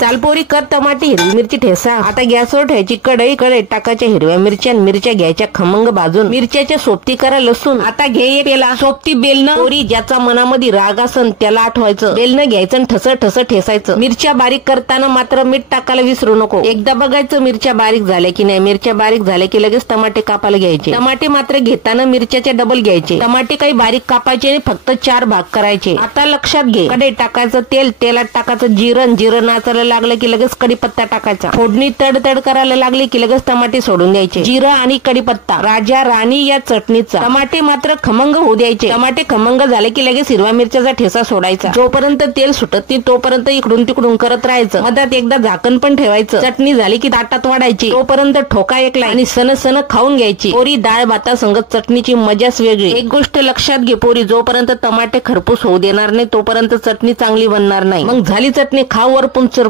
चाल पोरी कर टमाटे हिरवी मिरची ठेसा। आता गॅसवर ठेवायची कढई, कढईत टाकायच्या हिरव्या मिरच्या, मिरच्या घ्यायच्या खमंग भाजून, मिरच्याच्या सोबती करा लसूण। आता घे त्याला सोबती बेलणं। पोरी ज्याचा मनामध्ये राग असन त्याला आठवायचं, बेलणं घ्यायचं ठस ठस ठेसायचं। मिरच्या बारीक करताना मात्र मीठ टाकायला विसरू नको। एकदा बघायचं मिरच्या बारीक झाल्या की नाही, मिरच्या बारीक झाल्या की लगेच टमाटे कापायला घ्यायचे। टमाटे मात्र घेताना मिरच्याचे डबल घ्यायचे। टमाटे काही बारीक कापायचे आणि फक्त 4 भाग करायचे। आता लक्षात घे, कढईत टाकायचं तेल, तेलात टाकायचं जिरं, जिरं नाचायला लागलं की लगेच कढीपत्ता टाकायचा। फोडणी तडतड करायला लागली की लगेच टमाटे सोडून द्यायचे। जिरं आणि कढीपत्ता राजा राणी या चटणीचा। टमाटे मात्र खमंग होऊ द्यायचे। टमाटे खमंग झाले की लगेच हिरवा मिरच्याचा ठेसा सोडायचा। जोपर्यंत तेल सुटत नाही तोपर्यंत इकडून तिकडून करत राहायचं। मधात एकदा झाकण पण ठेवायचं। चटणी झाली की ताटात वाढायची, तोपर्यंत ठोका एकला आणि सन सन खाऊन घ्यायची। पोरी डाळ भाता संगत चटणीची मजाच वेगळी। एक गोष्ट लक्षात घे पोरी, जोपर्यंत टमाटे खरपूस होऊ देणार नाही तोपर्यंत चटणी चांगली बनणार नाही। मग झाली चटणी, खाऊ वर पुंचर